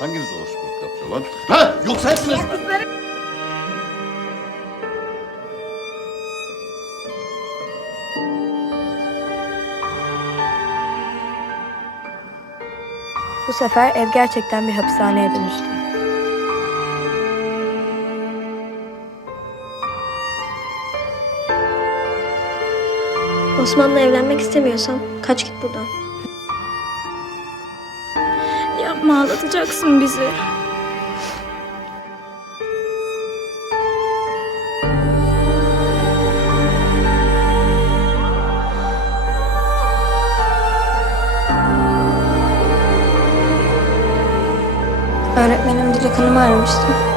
Hanginiz orospuluk yapıyor lan? Ha? Yoksa hepsiniz mi? Bu sefer ev gerçekten bir hapishaneye dönüştü. Osman'la evlenmek istemiyorsan kaç git buradan. Yapma, ağlatacaksın bizi. Öğretmenim Dilek Hanım'ı aramıştım.